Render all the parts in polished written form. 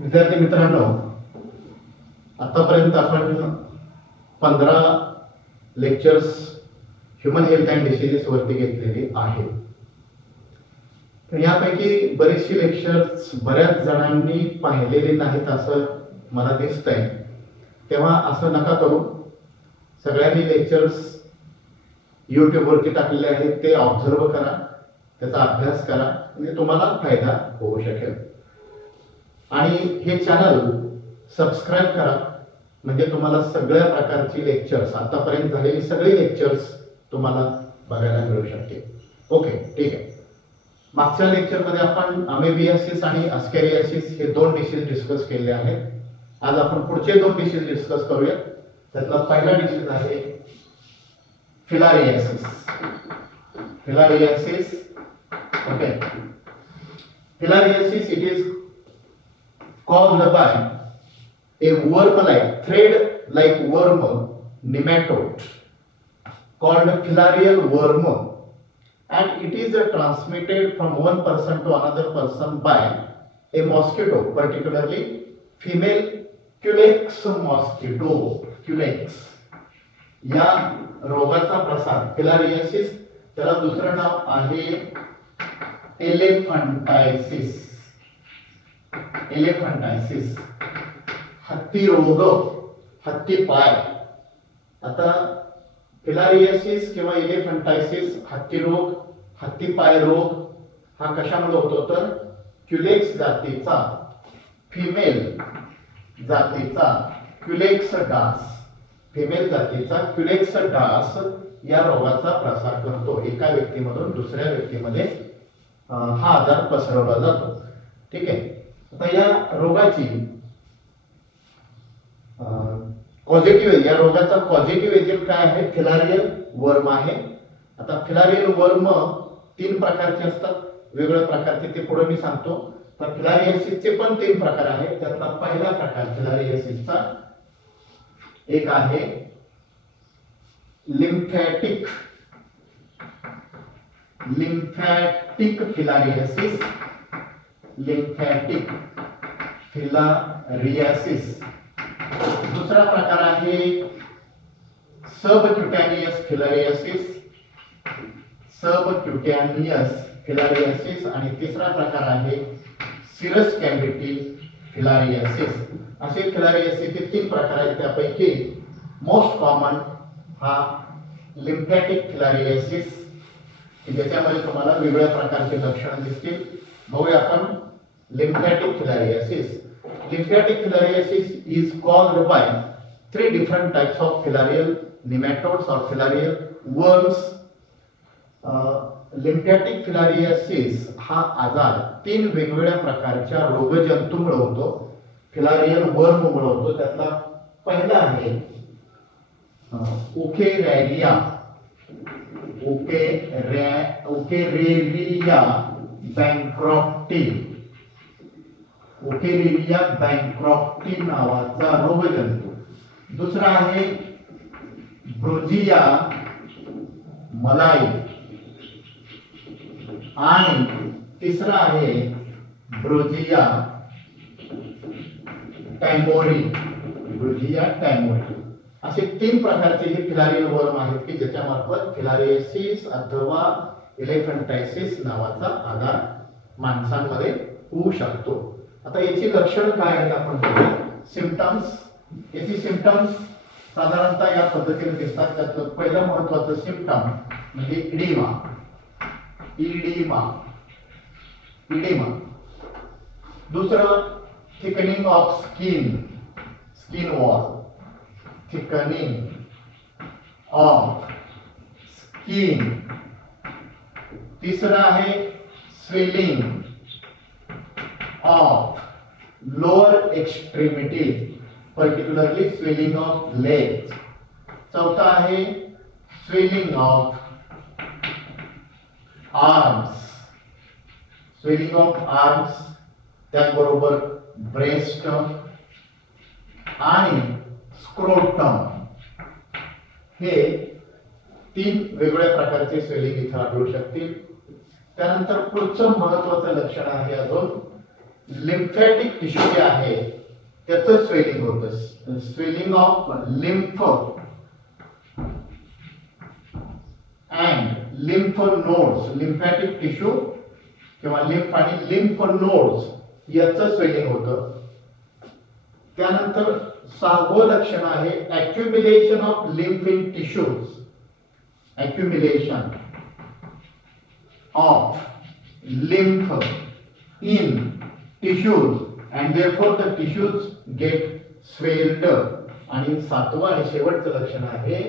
विद्यार्थी मित्रांनो, आतापर्यंत आपण 15 lectures human health and diseases वरती घेतलेली आहेत. तर यापैकी बरेचसे लेक्चर्स बऱ्याच जणांनी पाहिलेले नाहीत असं मला दिसतंय. तेव्हा असं नका करू. सगळ्यांनी लेक्चर्स YouTube वरती टाकलेले आहेत, ते ऑब्झर्व करा, त्याचा अभ्यास करा, म्हणजे तुम्हाला फायदा होऊ शकेल. आणि हे चॅनल सबस्क्राइब करा, म्हणजे तुम्हाला सगळ्या प्रकारची लेक्चर्स, आतापर्यंत झालेली सगळी लेक्चर्स तुम्हाला बघायला मिळू शकतील. ओके, ठीक आहे. मागच्या लेक्चरमध्ये आपण अमेबियासिस आणि अस्कॅरियासिस हे दोन डिसीज डिस्कस केले आहेत. आज आपण पुढचे दोन डिसीज डिस्कस करूया. त्यातला पहिला डिसीज आहे filariasis. Filariasis, okay. Filariasis, it is caused by a worm-like, thread-like worm nematode called filarial worm, and it is transmitted from one person to another person by a mosquito, particularly female Culex mosquito. Culex या रोगाचा प्रसार filariasis, त्याला दुसरं नाव आहे एलेफंटायसिस. एलेफंटायसिस, हत्ती रोग, हत्ती पाय. आता फिलारियासिस किंवा एलेफंटायसिस, हत्ती रोग, हत्ती पाय रोग हा कशामुळे होतो? तर क्युलेक्स जातीचा, फिमेल जातीचा क्युलेक्स डास, फिमेल जातीचा क्युलेक्स डास या रोगाचा प्रसार करतो. एका व्यक्तीमधून दुसऱ्या व्यक्तीमध्ये हा आजार पसरवला जातो. ठीक आहे. आता या रोगाची पॉझिटिव्ह, या रोगाचा पॉझिटिव्ह एजंट काय आहे? फिलारियल वर्म आहे. आता फिलारियल वर्म 3 प्रकारचे असतात, वेगवेगळ्या प्रकारचे, ते पुढे मी सांगतो. तर फिलारियासिसचे पण 3 प्रकार आहेत. त्यातला पहिला प्रकार फिलारियासिसचा एक आहे lymphatic. Lymphatic filariasis. Lymphatic filariasis. दुसरा प्रकार आहे सबक्युटॅनियस फिलारियासिस. सबक्युटॅनियस फिलारियासिस. आणि तिसरा प्रकार आहे सिरस कॅव्हिटी फिलारियासिस. असे फिलारियासिसचे 3 प्रकार आहेत. त्यापैकी मोस्ट कॉमन हा लिम्फॅटिक फिलारियासिस, ज्याच्यामध्ये तुम्हाला वेगवेगळ्या प्रकारचे लक्षणं दिसतील. बघूया आपण lymphatic filariasis. Lymphatic filariasis is caused by 3 different types of filarial nematodes or filarial worms. Lymphatic filariasis हा आजार 3 वेगवेगळ्या प्रकारच्या रोगजंतूमुळे होतो, फिलारियल वर्म मुळे होतो. त्यातला पहिला आहे ओकेरेरिया. ओकेरेरिया बँक्रॉफ्टी. ओकेरेरिया बँक्रॉफ्टी नावाचा रोगजंतू. दुसरा आहे ब्रोजिया मलाई. आणि तिसरा आहे ब्रोजिया टॅमोरी. ब्रोजिया टॅमोरी. असे 3 प्रकारचे हे फिलारियल वर्म आहेत की ज्याच्यामार्फत फिलारियासिस अथवा एलेफंटायसिस नावाचा आजार माणसांमध्ये होऊ शकतो. आता याची लक्षणं काय आहेत आपण बघूया. सिम्पटम्स. याची सिम्पटम्स साधारणतः या पद्धतीने दिसतात. त्यातलं पहिलं महत्त्वाचं सिम्पटम म्हणजे इडिमा. इडिमा. इडिमा. दुसरं thickening of skin. Skin wall. Thickening of skin. तिसरं आहे swelling of lower extremities, particularly swelling of legs. चौथा आहे swelling of arms. swelling of arms, त्याचबरोबर ब्रेस्ट आणि स्क्रोटम. हे 3 वेगवेगळ्या प्रकारचे स्वेलिंग इथे आढळू शकतील. त्यानंतर पुढचं महत्वाचं लक्षण आहे अजून लिम्फॅटिक टिश्यू जे आहे त्याचं स्वेलिंग होतं. Swelling of lymph and lymph nodes. Lymphatic tissue किंवा लिम्फ आणि लिम्फ नोड्स याचं स्वेलिंग होतं. त्यानंतर सहावं लक्षण आहे ॲक्युम्युलेशन of lymph in tissues. ॲक्युम्युलेशन of lymph in tissues and therefore the tissues get swelled. आणि सातवं आणि शेवटचं लक्षण आहे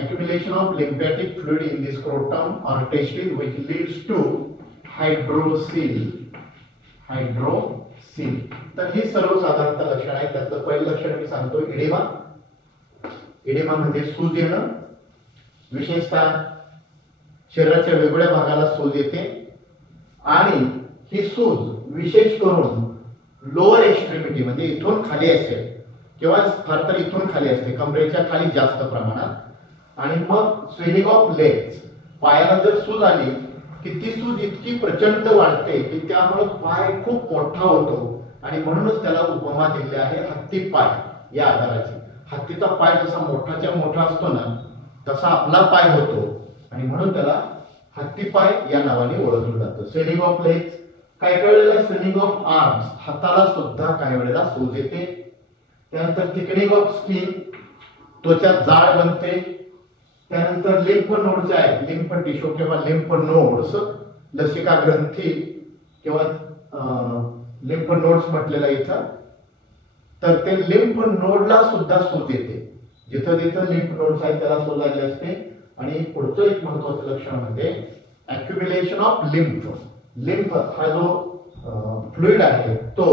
accumulation of lymphatic fluid in the scrotum or testis which leads to hydrocele. तर ही सर्वसाधारणतः लक्षण आहे. त्यातलं पहिलं लक्षण मी सांगतो इडेमा. इडेमा म्हणजे सूज येणं. विशेषतः शरीराच्या वेगवेगळ्या भागाला सूज येते आणि ही सूज विशेष करून लोअर एक्स्ट्रीमिटी म्हणजे इथून खाली असेल किंवा फार तर इथून खाली असते, कमरेच्या खाली जास्त प्रमाणात. आणि मग स्वेलिंग ऑफ लेग्स. पायाला जर सूज आली की ती सूज इतकी प्रचंड वाढते की त्यामुळे पाय खूप मोठा होतो आणि म्हणूनच त्याला उपमा दिली आहे हत्ती पाय या आकाराची. हत्तीचा पाय जसा मोठाच्या मोठा असतो ना तसा आपला पाय होतो आणि म्हणून त्याला हत्तीपाय या नावाने ओळखलं जातं. Swelling of legs. काही वेळेला स्वेलिंग ऑफ आर्म्स. हाताला सुद्धा काही वेळेला सूज येते. त्यानंतर थिकनिंग ऑफ स्किन. त्वचा जाड बनते. त्यानंतर लिम्फ नोड्स आहे, लिम्फ टिश्यू किंवा लिम्फ नोड्स, लसिका ग्रंथी किंवा लिम्फ नोड्स म्हटलेला इथं. तर ते लिम्फ नोडला सुद्धा सूज येते. जिथं जिथं लिम्फ नोड्स आहेत त्याला सूज आली असते. आणि पुढचं एक महत्वाचं लक्षण म्हणजे ॲक्युम्युलेशन ऑफ लिम्फ. लिम्फ हा जो फ्लुइड आहे तो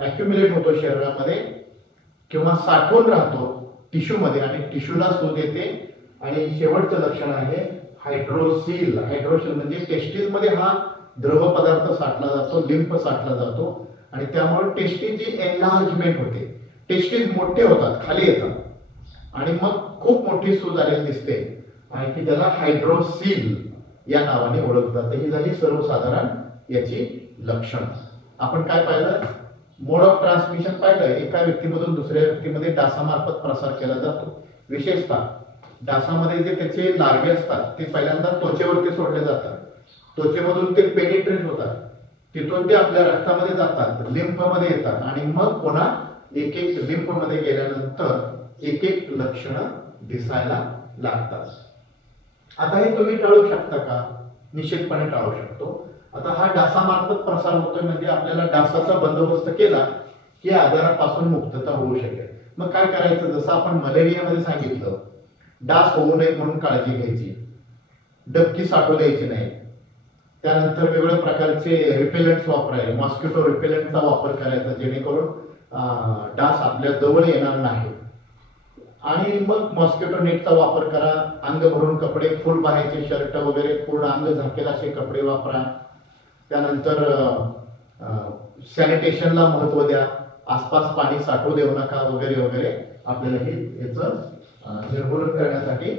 ॲक्युम्युलेट होतो शरीरामध्ये किंवा साठवून राहतो टिश्यू मध्ये आणि टिश्यूला सूज येते. आणि शेवटचं लक्षण आहे हायड्रोसील. हायड्रोसील म्हणजे टेस्टिस मध्ये हा द्रव पदार्थ साठला जातो, लिम्फ साठला जातो आणि त्यामुळे टेस्टिसची एनलार्जमेंट होते. टेस्टिस मोठे होतात, खाली येतात आणि मग खूप मोठी सूज आलेली दिसते आणि ती त्याला हायड्रोसील या नावाने ओळखलं जातं. ही झाली सर्वसाधारण याची लक्षण. आपण काय पाहिलं? मोड ऑफ ट्रान्समिशन पाहिलं. एका व्यक्तीमधून दुसऱ्या व्यक्तीमध्ये डासामार्फत प्रसार केला जातो. विशेषतः डासामध्ये जे त्याचे लार्वे असतात ते पहिल्यांदा त्वचेवरती सोडले जातात. त्वचेमधून ते पेनिट्रेट होतात, तिथून ते आपल्या रक्तामध्ये जातात, लिम्फ मध्ये येतात आणि मग पुन्हा एक एक लिम्फ मध्ये गेल्यानंतर एक एक लक्षणं दिसायला लागतात. आता हे तुम्ही टाळू शकता का? निश्चितपणे टाळू शकतो. आता हा डासामार्फत प्रसार होतोय म्हणजे आपल्याला डासाचा बंदोबस्त केला की आजारापासून मुक्तता होऊ शकेल. मग काय करायचं? जसं आपण मलेरियामध्ये सांगितलं, डास होऊ नये म्हणून काळजी घ्यायची, डबकी साठवू द्यायची नाही. त्यानंतर वेगवेगळ्या प्रकारचे रिपेलंट्स वापरायचे, मॉस्किटो रिपेलंटचा वापर करायचा जेणेकरून डास आपल्या जवळ येणार नाही. आणि मग मॉस्किटो नेटचा वापर करा. अंग भरून कपडे, फुल बाह्याचे शर्ट वगैरे पूर्ण अंग झाकेल असे कपडे वापरा. त्यानंतर सॅनिटेशनला महत्त्व द्या. आसपास पाणी साठवू देऊ नका वगैरे वगैरे. आपल्याला हे याचं निर्मूलन करण्यासाठी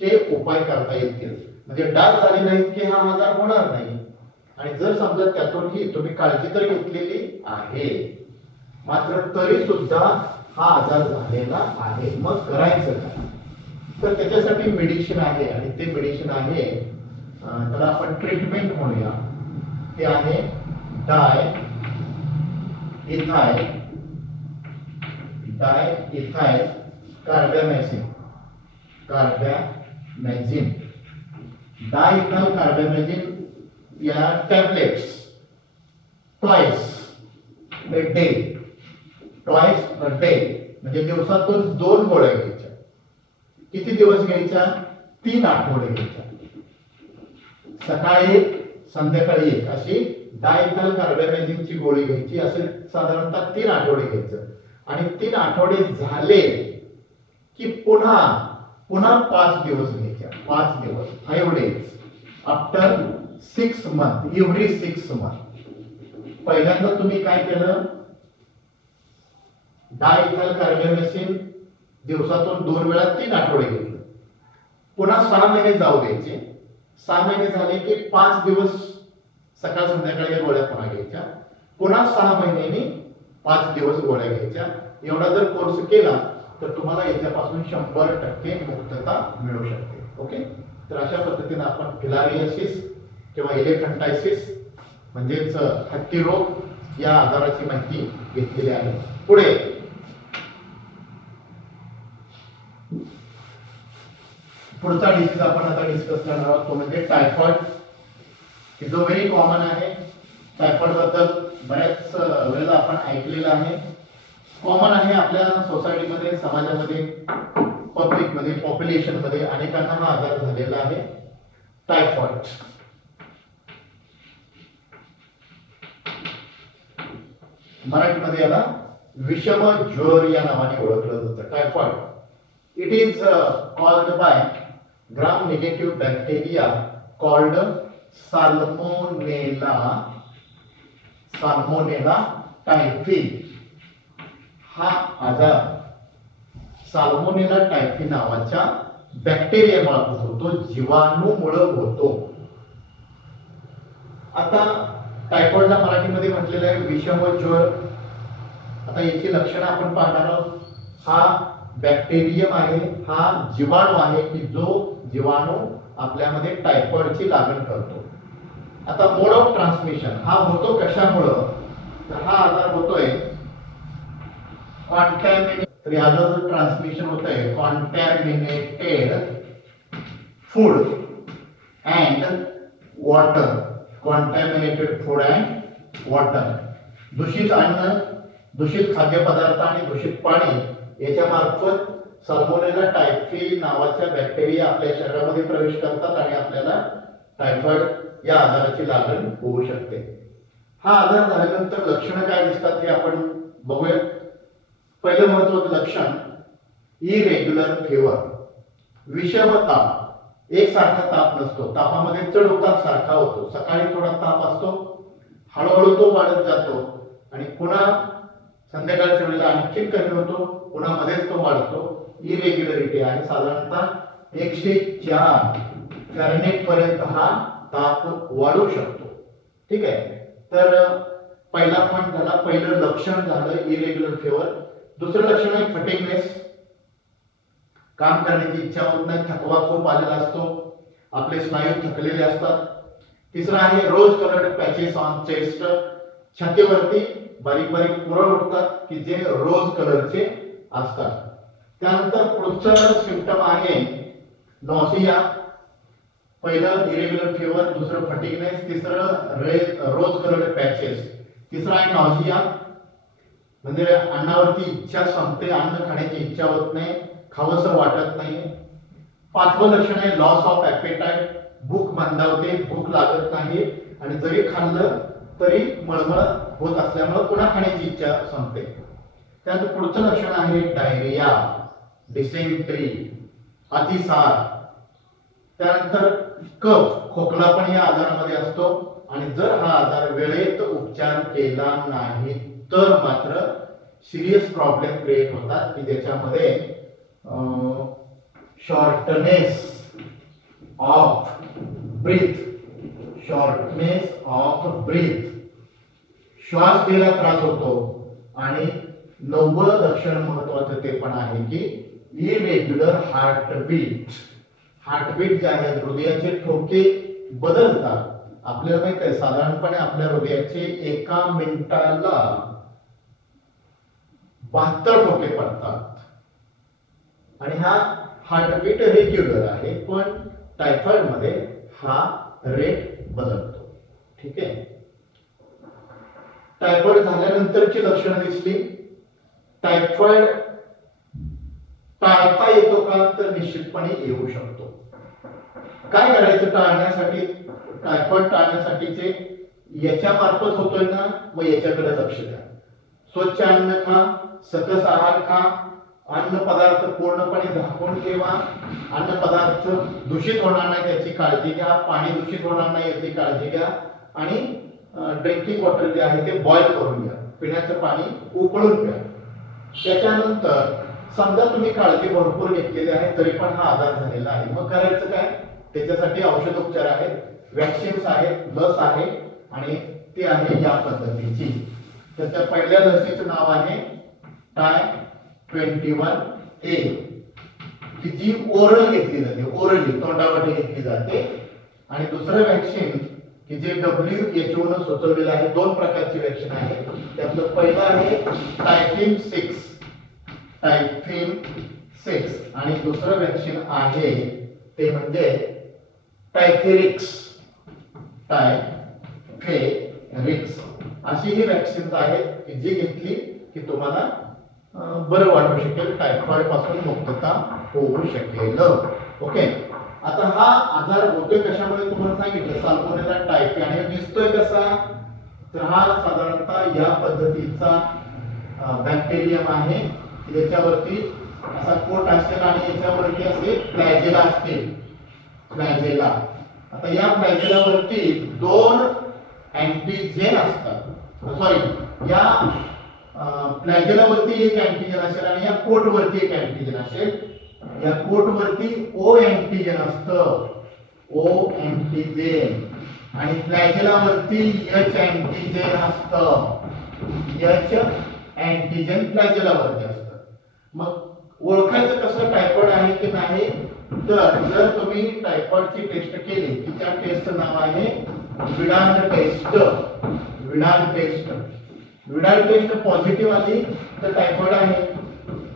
ते उपाय करता येतील. म्हणजे डास झाले नाहीत की हा आजार होणार नाही. आणि जर समजा त्यातूनही तुम्ही काळजी तर घेतलेली आहे मात्र तरी सुद्धा हा आजार झालेला आहे, मग करायचं काय? तर त्याच्यासाठी मेडिसिन आहे आणि ते मेडिसिन आहे, त्याला आपण ट्रीटमेंट म्हणूया. ते आहे डायइथाइल कार्बॅमॅझिन. डायइथाइल कार्बॅमॅझिन या टॅबलेट्स ट्वाइस अ डे म्हणजे दिवसातून 2 गोळ्या घ्यायच्या. किती दिवस घ्यायच्या? 3 आठवडे घ्यायच्या. सकाळी 1 संध्याकाळी 1 अशी डायइथाइल कार्बॅमॅझिनची गोळी घ्यायची. असे साधारणतः 3 आठवडे घ्यायचं. आणि 3 आठवडे झाले की पुन्हा 5 दिवस घ्यायच्या. 5 दिवस 5 days after 6 months, every 6 months. पहिल्यांदा तुम्ही काय केलं? डायइथाइल कार्बॅमॅझिन दिवसातून 2 वेळा 3 आठवडे घेतलं. पुन्हा 6 महिने जाऊ द्यायचे 6 महिने झाले की 5 दिवस सकाळ संध्याकाळी या गोळ्या पुन्हा घ्यायच्या, पुन्हा 6 महिन्यांनी 5 दिवस गोळ्या घ्यायच्या. एवढा जर कोर्स केला तर तुम्हाला याच्यापासून 100% मुक्तता मिळू शकते. ओके, तर अशा पद्धतीने आपण फिलारियासिस किंवा एलिफंटायसिस म्हणजेच हत्ती रोग या आजाराची माहिती घेतलेली आहे. पुढे पुढचा डिसीज आपण आता डिस्कस करणार आहोत तो म्हणजे टायफॉइड, जो व्हेरी कॉमन आहे. टायफॉइड बद्दल बऱ्याच वेळेला आपण ऐकलेलं आहे, कॉमन आहे आपल्या सोसायटीमध्ये, समाजामध्ये, पब्लिक मध्ये, पॉप्युलेशन मध्ये अनेकांना हा आजार झालेला आहे टायफॉइड. मराठीमध्ये याला विषम ज्वर या नावाने ओळखलं जातं. Typhoid it is called by gram negative bacteria called salmonella typhi. हा आजार साल्मोनेला टायफी नावाच्या बॅक्टेरियामुळे होतो, जीवाणूमुळे होतो. आता टायफॉइडला मराठीमध्ये म्हटलेलं आहे विषम ज्वर. आता याची लक्षणं आपण पाहणार आहोत. हा बॅक्टेरियम आहे, हा जीवाणू आहे की जो जीवाणू आपल्यामध्ये टायफॉइडची लागण करतो. आता मोड ऑफ ट्रान्समिशन हा होतो कशामुळं, तर हा आजार होतोय कॉन्टॅमिनेटेड. तर याचं जो ट्रान्समिशन होतंय contaminated food and water. Contaminated food and water, दूषित अन्न, दूषित खाद्यपदार्थ आणि दूषित पाणी याच्या मार्फत साल्मोनेला टायफी नावाच्या बॅक्टेरिया आपल्या शरीरामध्ये प्रवेश करतात आणि आपल्याला टायफॉइड या आजाराची लागण होऊ शकते. हा आजार झाल्यानंतर लक्षणं काय दिसतात हे आपण बघूया. पहिलं महत्त्वाचं लक्षण इरेग्युलर फीवर, विषम ताप. एकसारखा ताप नसतो, तापामध्ये चढ उतार सारखा होतो. सकाळी थोडा ताप असतो, हळूहळू तो वाढत जातो आणि पुन्हा संध्याकाळच्या वेळेला आणखी कमी होतो, पुन्हा मध्येच तो वाढतो. इरेग्युलरिटी आहे. साधारणतः 104 फॅरेनहाइट पर्यंत हा ताप वाढू शकतो. ठीक आहे, तर पहिला पॉइंट झाला, पहिलं लक्षण झालं इरेग्युलर फीवर. दुसरं लक्षण आहे फटिगनेस, काम करण्याची इच्छा होत नाही, थकवा खूप आलेला असतो, आपले स्नायू थकलेले असतात. तिसरं आहे rose coloured patches on chest, छातीवरती बारीक बारीक पुरळ उठतात की जे रोज कलरचे असतात. त्यानंतर पुढचा सिम्पटम आहे नॉसिया. पहिलं इरेग्युलर फीवर, दुसरं फटिगनेस, तिसरं रोज कलर्ड पॅचेस, तिसरं आहे नॉसिया म्हणजे अन्नावरती इच्छा संपते, अन्न खाण्याची इच्छा होत नाही, खावंसं वाटत नाही. पाचवं लक्षण आहे लॉस ऑफ ॲपेटाइट, भूक मंदावते, भूक लागत नाही आणि जरी खाल्लं तरी मळमळ होत असल्यामुळे पुन्हा खाण्याची इच्छा संपते. त्यानंतर पुढचं लक्षण आहे डायरिया, डिसेंट्री, अतिसार. त्यानंतर कफ, खोकला पण या आजारामध्ये असतो आणि जर हा आजार वेळेत उपचार केला नाही तर मात्र सिरियस प्रॉब्लेम क्रिएट होतात की ज्याच्यामध्ये shortness of breath, shortness of breath, श्वास घ्यायला त्रास होतो. आणि 9वं लक्षण महत्वाचं ते पण आहे की इरेग्युलर हार्टबीट. हार्टबीट जे आहे, हृदयाचे ठोके बदलतात. आपल्याला माहित आहे साधारणपणे आपल्या हृदयाचे एका मिनिटाला 72 ठोके पडतात आणि हा हार्टबीट रेग्युलर आहे, पण टायफॉइड मध्ये हा रेट बदलतो. ठीक आहे, टायफॉइड झाल्यानंतरची लक्षणं दिसली. टायफॉइड टाळता येतो का, तर निश्चितपणे येऊ शकतो. काय करायचं टाळण्यासाठी, टायफॉइड टाळण्यासाठीचे याच्या मार्फत होतोय ना, मग याच्याकडे लक्ष द्या. स्वच्छ अन्न खा, सकस आहार खा, अन्न पदार्थ पूर्णपणे झाकून ठेवा, अन्न पदार्थ दूषित होणार नाही त्याची काळजी घ्या, पाणी दूषित होणार नाही याची काळजी घ्या आणि ड्रिंकिंग वॉटर जे आहे ते बॉईल करून घ्या, पिण्याचं पाणी उकळून घ्या. त्याच्यानंतर समजा तुम्ही काळजी भरपूर घेतलेली आहे तरी पण हा आजार झालेला आहे, मग करायचं काय, त्याच्यासाठी औषधोपचार आहेत, वॅक्सिन्स आहेत, लस आहे आणि ती आहे या पद्धतीची. तर त्या पहिल्या लसीचं नाव आहे टाय 21A, की जी ओरल घेतली जाते, ओरली तोंडावाटे घेतली जाते. आणि दुसरं वॅक्सिन की जे WHO ने सुचवलेलं आहे, दोन प्रकारची वॅक्सिन आहे. त्यातलं पहिलं आहे टायफिन 6 आणि दुसरं वॅक्सिन आहे ते म्हणजे टायफेरिक्स. अशी ही वॅक्सिन्स आहेत की जी घेतली की तुम्हाला बरं वाटू शकेल, टायफॉइड पासून मुक्तता होऊ शकेल. ओके. आता हा आजार होतोय कशामुळे तुम्हाला सांगितलं, साल्मोनेला टायफी. आणि दिसतोय कसा, तर हा साधारणतः या पद्धतीचा बॅक्टेरियम आहे. याच्यावरती असा कोट असेल आणि याच्यावरती असे फ्लॅजेला असतील, फ्लॅजेला. आता या फ्लॅजेलावरती दोन अँटीजेन असतात. सॉरी, या फ्लॅजेलावरती एक अँटीजेन असेल आणि या कोट वरती एक अँटीजेन असेल. या कोट वरती ओ अँटीजेन असतं, ओ अँटीजेन. आणि फ्लॅजेलावरती एच अँटीजेन असतं, एच अँटीजेन फ्लॅजेलावरती असतं. मग ओळखायचं कसं टायफॉइड आहे की नाही, तर जर तुम्ही टायफॉइडची टेस्ट केली की त्या टेस्टचं नाव आहे Widal test. Widal test positive आली तर टायफॉइड आहे,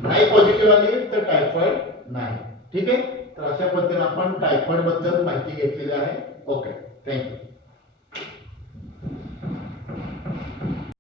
नाही पॉझिटिव्ह आली तर टायफॉइड नाही. ठीक आहे. तर अशा पद्धतीने आपण टायफॉइड बद्दल माहिती घेतलेली आहे. Okay, thank you.